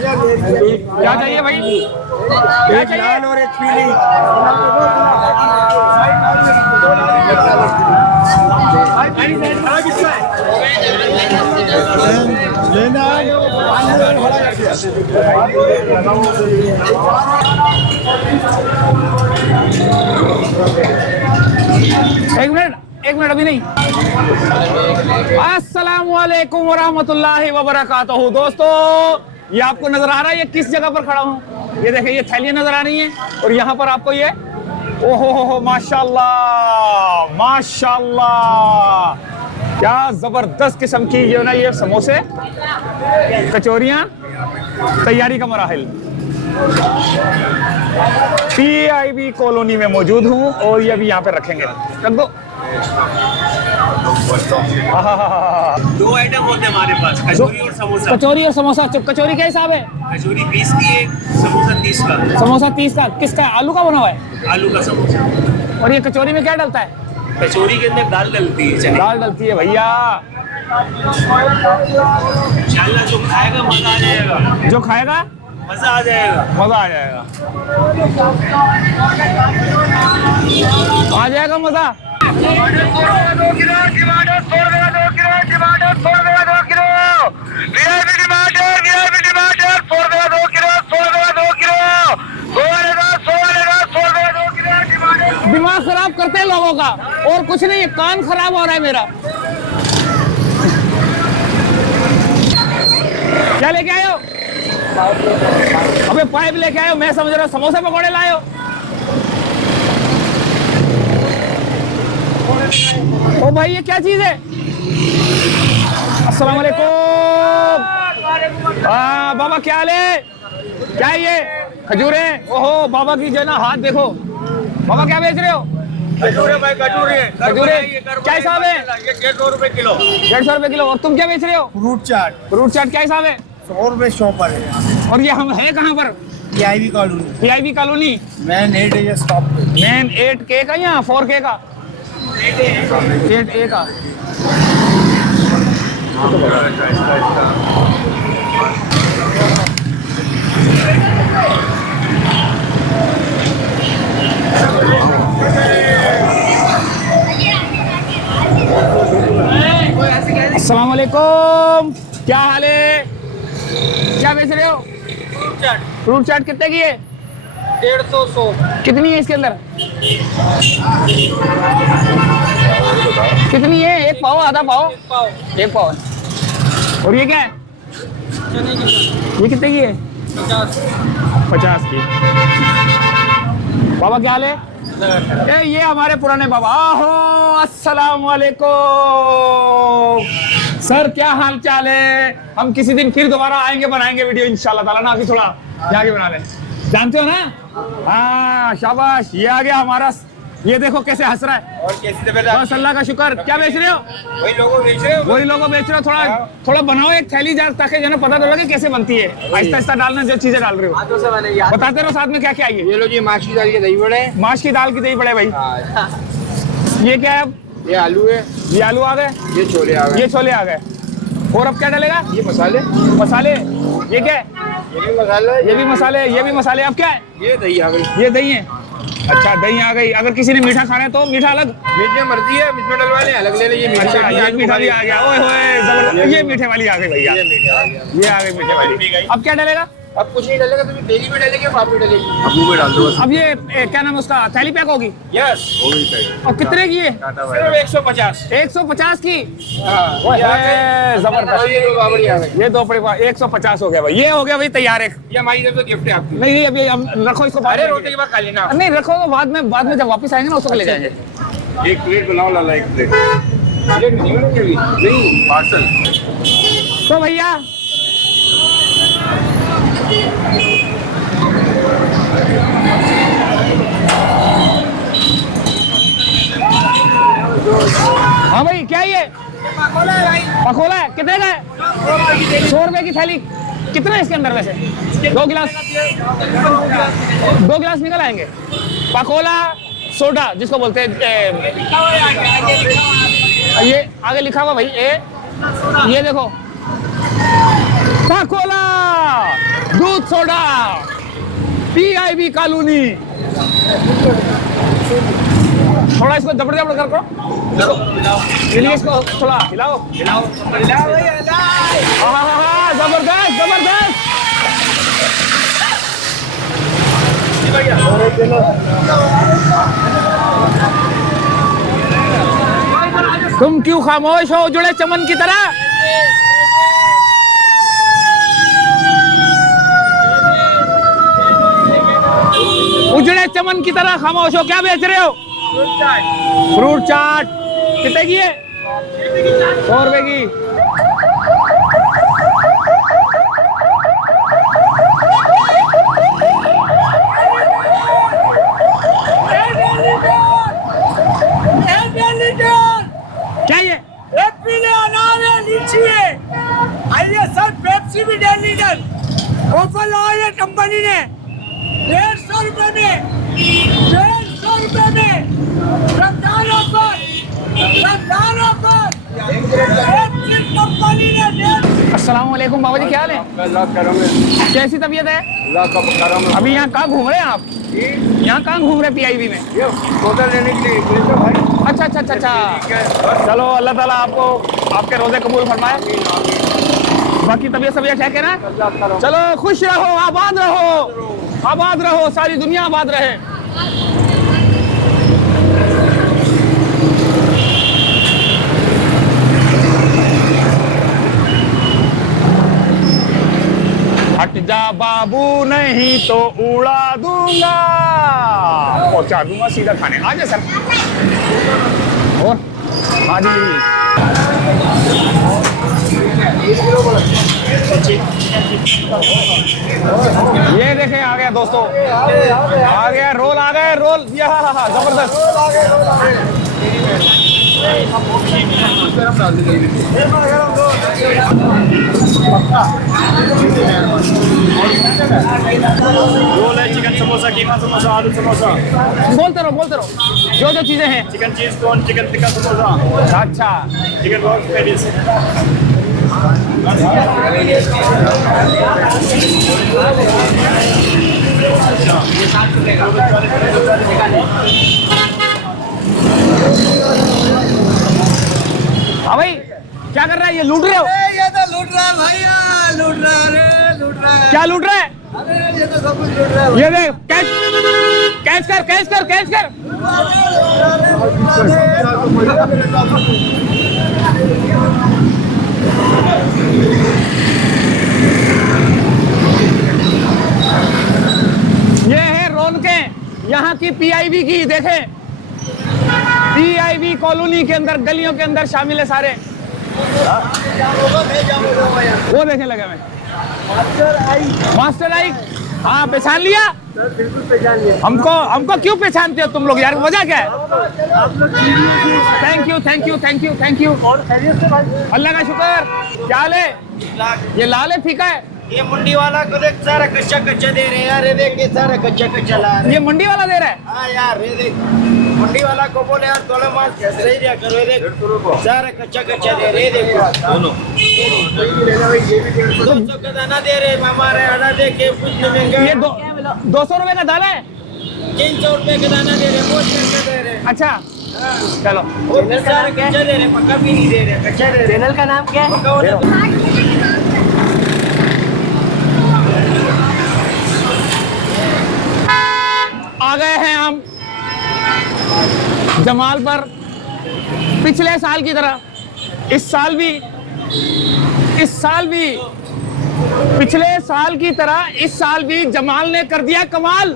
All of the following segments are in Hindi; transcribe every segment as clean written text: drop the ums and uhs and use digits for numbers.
क्या चाहिए भाई? एक लाल और एक पीली। लेना एक मिनट अभी नहीं। अस्सलाम वालेकुम वरहमतुल्लाहि वबरकातुहू। दोस्तों ये आपको नजर आ रहा है ये किस जगह पर खड़ा हूँ? ये देखिए ये थैलियां नजर आ रही हैं और यहाँ पर आपको ये ओहो हो माशाल्लाह माशाल्लाह क्या जबरदस्त किस्म की जो ना ये समोसे कचौरियाँ तैयारी का मराहिल। PIB कॉलोनी में मौजूद हूँ और ये अभी यहाँ पे रखेंगे। रख दो। दो आइटम होते हैं हमारे पास, कचौरी और समोसा। कचौरी और समोसा। कचौरी क्या हिसाब है? कचौरी 20 की है, समोसा 30 का। समोसा 30 का। किसका? आलू का बना हुआ है? आलू का समोसा। और ये कचौरी में क्या डलता है? कचौरी के अंदर दाल डलती है, चने। दाल डलती है भैया। इंशाल्लाह जो खाएगा मजा आ जाएगा। जो खाएगा मजा आ जाएगा। मजा आ जाएगा। आ जाएगा मजा। दिमाग खराब करते हैं लोगों का और कुछ नहीं, कान खराब हो रहा है मेरा। क्या लेके आए हो? अबे पाइप लेके आए हो, मैं समझ रहा हूँ समोसे पकौड़े लाए हो। ओ भाई ये क्या चीज है? अस्सलाम वालेकुम। बाबा क्या हाल है? क्या है ये? खजूरे। ओहो बाबा की जो है ना हाथ देखो। बाबा क्या बेच रहे हो? खजूरे भाई, खजूरे। खजूरे क्या हिसाब है? ये 150 रुपए किलो। 150 रुपए किलो। और तुम क्या बेच रहे हो? फ्रूट चाट। फ्रूट चाट क्या हिसाब है? 100 रुपए शॉपर है। और ये हम है कहाँ पर? PIB colony. PIB colony man 8 है स्टॉप पे। मैन 8K का या 4K का? 8A का। अस्सलाम वालेकुम। क्या हाल है? क्या बेच रहे हो? फ्रूट चाट कितने की है? 150 कितनी है इसके अंदर? कितनी है? एक पाव, आधा पाव? एक पाव है। और ये क्या है? ये कितने की है? 50 की। बाबा क्या हाल है? ये हमारे पुराने बाबा। आहो अस्सलाम वालेकुम सर, क्या हाल चाल है? हम किसी दिन फिर दोबारा आएंगे, बनाएंगे वीडियो इंशाल्लाह ताला ना। अभी थोड़ा जाके बना लें। जानते हो ना? हाँ शाबाश। ये आ गया हमारा। ये देखो कैसे हंस रहा है। और कैसी बस अल्लाह का शुक्र। क्या बेच रहे हो? वही लोगों बेच रहे हो। वही लोगों बेच रहे हो। थोड़ा बनाओ एक थैली जार, ताकि जो है पता तो लगे कैसे बनती है। आहिस्ता आहिस्ता डालना जो चीजें डाल रहे हो। बताते रहो साथ में क्या क्या है। ये लो जी, माश की दाल के दही बड़े। माश की दाल की दही बड़े भाई। ये क्या है? ये आलू है। ये आलू आ गए। ये छोले आ गए। ये छोले आ गए। और अब क्या डालेगा? ये मसाले। मसाले। ये क्या है? ये भी मसाला है। ये भी मसाले। ये भी मसाले। अब क्या है? ये दही आ गई। ये दही है। अच्छा दही आ गई। अगर किसी ने मीठा खाना है तो मीठा अलग। मीठे मर्जी है, इसमें डलवा ले, अलग ले ले। ये मीठा अच्छा ये मीठा भी आ गया। ओए होए जबरदस्त। ये मीठे वाली आ गई भैया। ये मीठा आ गया। ये आ गई मीठे वाली। अब क्या डालेगा? अब कुछ नहीं डालेगा, तुम्हें तेली भी डालेगी, पाप भी डालेगी। अब मुंह में डाल दो बस। अब ये क्या नाम है उसका? थैली पैक होगी। यस, हो गई पैक। और कितने की है? सिर्फ 150। 150 की। हाँ, ये आ गए। जबरदस्त। और ये दो बाबरी आ गई। ये दो पड़े 150 हो गया भाई। ये हो गया भाई तैयार एक। ये हमारी तरफ से गिफ्ट है आपकी। नहीं अभी हम रखो इसको। अरे रोटी के बाद खा लेना। नहीं रखो बाद में जब वापस आएंगे ना उसको ले जाएंगे। एक प्लेट बुलाओ लाला, एक प्लेट। प्लेट नहीं मिलेगी, नहीं पार्सल। तो भैया हाँ भाई क्या ये? पकोड़ा है। कितने का है? 100 रुपए की थैली। कितना है इसके अंदर वैसे? 2 गिलास। 2 गिलास निकल आएंगे। पकोड़ा सोडा जिसको बोलते हैं। ये आगे लिखा हुआ भाई। ये देखो पकोड़ा। दूध सोडा, PIB कॉलोनी। थोड़ा इसको जबड़ जबड़ कर करो, इसको थोड़ा हिलाओ। हाँ, जबरदस्त जबरदस्त। तुम क्यों खामोश हो उजड़े चमन की तरह? उजड़े चमन की तरह खामोश हो। क्या बेच रहे हो? फ्रूट चाट। कितने की है? 100 रुपए की। क्या ये? लीची है। आइए सर, पेप्सी भी डेढ़ लीटर ऑफर लगाई है कंपनी ने 150 रुपए में। 150 रुपए में Ramzan offer, Ramzan offer company ने। अस्सलाम वालेकुम बाबा जी, क्या हाल है? अल्लाह करम है, कैसी तबीयत है? अल्लाह का करम है। अभी यहाँ कहाँ घूम रहे हैं आप? यहाँ कहाँ घूम रहे हैं PIB में? ये बोतल लेने के लिए तो भाई। अच्छा अच्छा अच्छा अच्छा। चलो अल्लाह ताला आपको आपके रोजे कबूल फरमाए। बाकी तबीयत सब ठीक है ना? अल्लाह करम। चलो खुश रहो, आबाद रहो, आबाद रहो, सारी दुनिया आबाद रहे। हट जा बाबू नहीं तो उड़ा दूंगा, पहुंचा दूंगा सीधा खाने। आ जाए सर। और हाँ जी, ये देखें आ गया दोस्तों, आ गया रोल, आ गया रोल। हाँ जबरदस्त। रोल है, चिकन समोसा, कीमा समोसा, आलू समोसा, बोलते रहो जो जो चीजें हैं। Chicken cheese corn, chicken tikka samosa, अच्छा चिकन रोल पेटिस। हाँ भाई, क्या कर रहा है? ये लूट रहे हो? ये तो लूट रहा है भैया, लूट रहा है रे, लूट रहा है। क्या लूट रहा है? अरे ये तो सब कुछ लूट रहा है। ये देख, कैच कर, कैच कर, कैच कर। ये है रौनकें यहाँ की PIB की। देखें, PIB कॉलोनी के अंदर, गलियों के अंदर शामिल है सारे। वो देखें लगे मैं मास्टर आई। हाँ, पहचान लिया? बिल्कुल पहचान लिया। हमको क्यों पहचानते हो तुम लोग यार? वजह क्या है? Thank you thank you thank you thank you. और खैरियत से भाई? अल्लाह का शुक्र। क्या हाल है? ये लाल है फीका है? ये मंडी वाला को देख, सारा कच्चा कच्चा दे रहे हैं यार। ये देख के सारा कच्चा कच्चा ला रहे ये मंडी वाला दे रहा है? हैं। हाँ यार, ये देख मंडी वाला को बोले यार थोड़ा माल सही दिया करो। ये देख सारा कच्चा कच्चा दे रहे हैं। देखो दोनों 200 का दाना दे रहे हैं हमारे। आधा दे के कुछ नहीं महंगा। ये 200 रुपए का दाना है? 300 रुपए का दाना दे रहे हैं, बहुत महंगा दे रहे हैं। अच्छा चलो। और भी सारा कच्चा दे रहे हैं, पक्का भी नहीं दे रहे, कच्चा दे रहे हैं। चैनल का नाम क्या है? आ गए हैं हम जमाल पर। पिछले साल की तरह इस साल भी पिछले साल की तरह इस साल भी जमाल ने कर दिया कमाल।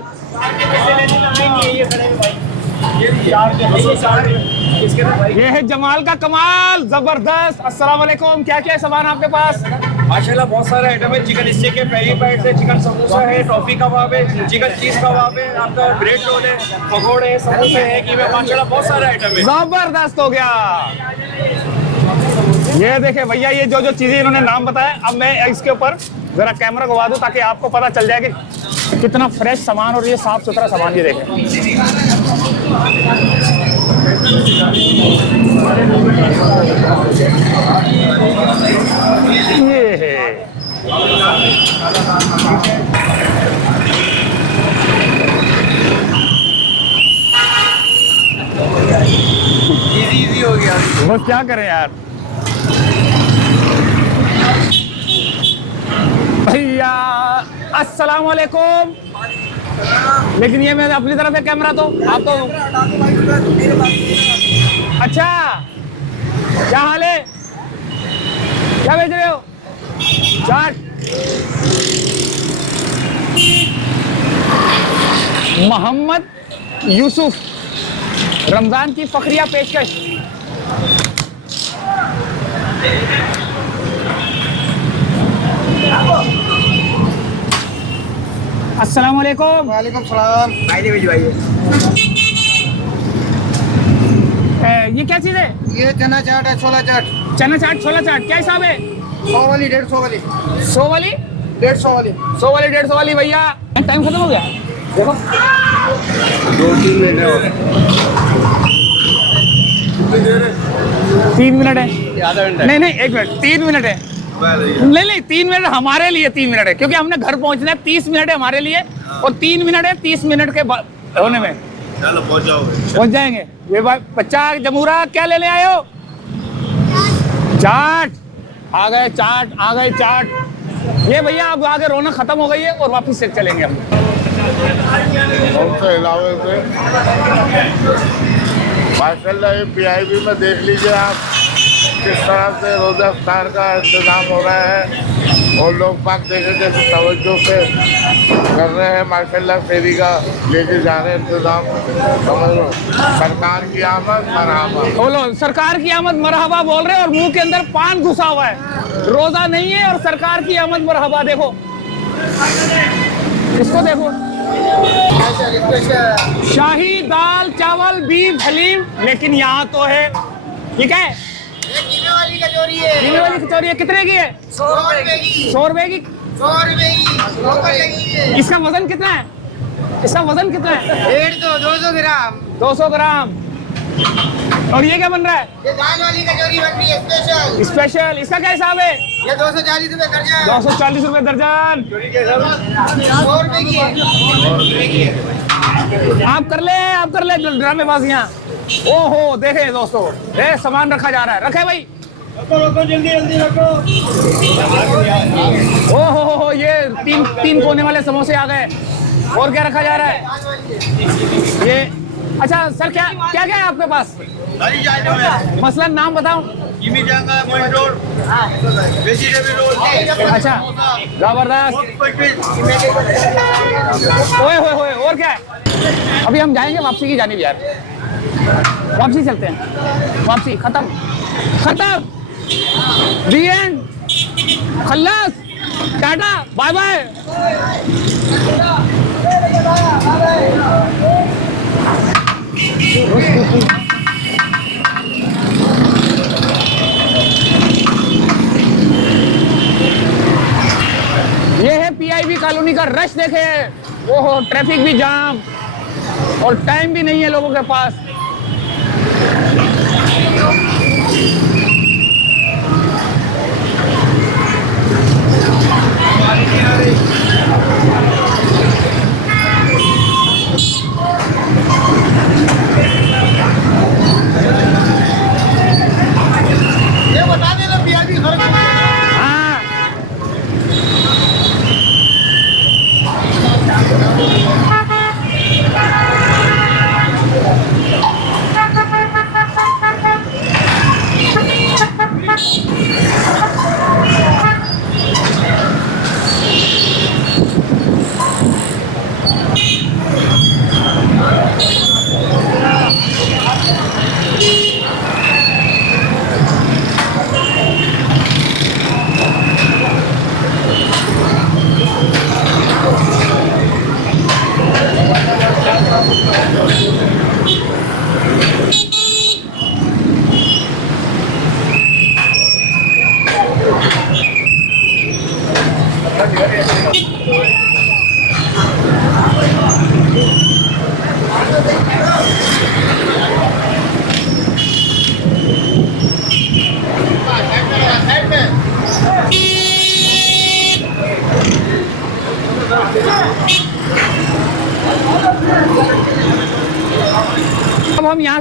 ये है जमाल का कमाल, जबरदस्त। अस्सलाम वालेकुम, क्या क्या सामान आपके पास? माशाल्लाह बहुत सारे आइटम है। चिकन स्टिक है, पेरी पैट है, चिकन समोसा है, टॉफी कबाब है, चिकन चीज कबाब है, आपका ब्रेड रोल है, पकौड़े है, समोसे है, कीमे, माशाल्लाह बहुत सारे आइटम है। जबरदस्त हो गया। ये देखे भैया, ये जो जो चीजें इन्होंने नाम बताया, अब मैं इसके ऊपर जरा कैमरा घुमा दूं ताकि आपको पता चल जाए कि कितना फ्रेश सामान और ये साफ सुथरा सामान। ये देखें, ये है इजी हो गया। बस क्या करें यार भैया। अस्सलाम वालेकुम। लेकिन ये मैं अपनी तरफ है कैमरा, तो आप तो अच्छा क्या हाल है, क्या बेच रहे हो? चाट। मोहम्मद यूसुफ, रमजान की फखरिया पेशकश। अस्सलाम वालेकुम। वालेकुम सलाम। ये क्या चीज़ है? ये चना चाट है, छोला चाट। चना चाट, छोला चाट, क्या हिसाब है? 100 वाली, 150 वाली, 100 वाली, 150 वाली। 100 वाली, 150 वाली भैया। टाइम खत्म हो गया, देखो 2-3 मिनट और 3 मिनट है। आधा घंटा नहीं नहीं 1 मिनट, 3 मिनट है। नहीं नहीं 3 मिनट हमारे लिए, 3 मिनट है क्योंकि हमने घर पहुंचना है। 30 मिनट है हमारे लिए और 3 मिनट है 30 मिनट के होने में। चलो पहुंच जाओगे। पहुंच जाएंगे। ये बच्चा जमूरा क्या लेने आए हो? चाट आ गए, चाट आ गए, चाट। ये भैया अब आगे रौनक खत्म हो गई है और वापस से चलेंगे हम। उसके अलावे से माशाल्लाह ये PIB में देख लीजिए आप किस तरह से रोज़ा इफ्तार का इंतज़ाम हो रहा है और लोग पाक देखे कैसे तवज्जो से कर रहे हैं। माशाल्लाह फेरी का लेके जा रहे हैं इंतज़ाम। समझ लो सरकार की आमद मरहबा। बोलो सरकार की आमद मरहबा बोल रहे हैं और मुंह के अंदर पान घुसा हुआ है। रोजा नहीं है और सरकार की आमद मरहबा। देखो इसको देखो, शाही दाल चावल बीफ हलीम। लेकिन यहाँ तो है, ठीक है, कीमे वाली कचौरी है। कीमे वाली कचौरी है। कितने की है? 100 रुपए की। 100 रुपए की। 100 रुपए की लोकल लगी है। इसका वजन कितना है? इसका वजन कितना है? 200 ग्राम। 200 ग्राम। और ये क्या बन रहा है? ये दाल वाली कचौरी बन रही है स्पेशल। स्पेशल। इसका क्या हिसाब है? ये 240 रुपए दर्जन। 240 रुपए दर्जन। 100 रुपए की है। आप कर ले ड्रामेबाजियां। ओहो देखे दोस्तों, सामान रखा जा रहा है। रखे भाई, रखो जल्दी जल्दी रखो। ओहो ये तीन कोने वाले समोसे आ गए। और क्या रखा जा रहा है? ये अच्छा सर, क्या क्या क्या है आपके पास? सारी आइटम है। मसलन नाम बताओ। कीमी जांगा, मोइन रोल, वेजिटेबल रोल। अच्छा जबरदस्त। ओए होए होए, और क्या है? अभी हम जाएंगे वापसी की जानिब यार। वापसी चलते हैं, वापसी खत्म दी and, Khallas, tata bye bye. ये है PIB कॉलोनी का रश देखे। ओहो ट्रैफिक भी जाम और टाइम भी नहीं है लोगों के पास। ये बता देना PIB घर में। हाँ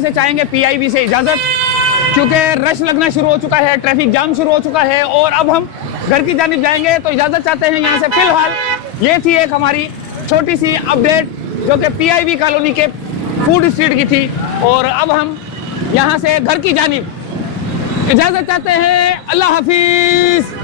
से चाहेंगे पीआईबी से इजाजत, क्योंकि रश लगना शुरू हो चुका है, ट्रैफिक जाम शुरू हो चुका है और अब हम घर की जानिब जाएंगे। तो इजाजत चाहते हैं यहाँ से। फिलहाल ये थी एक हमारी छोटी सी अपडेट जो कि पीआईबी कॉलोनी के फूड स्ट्रीट की थी, और अब हम यहाँ से घर की जानिब इजाजत चाहते हैं। अल्लाह हाफिज।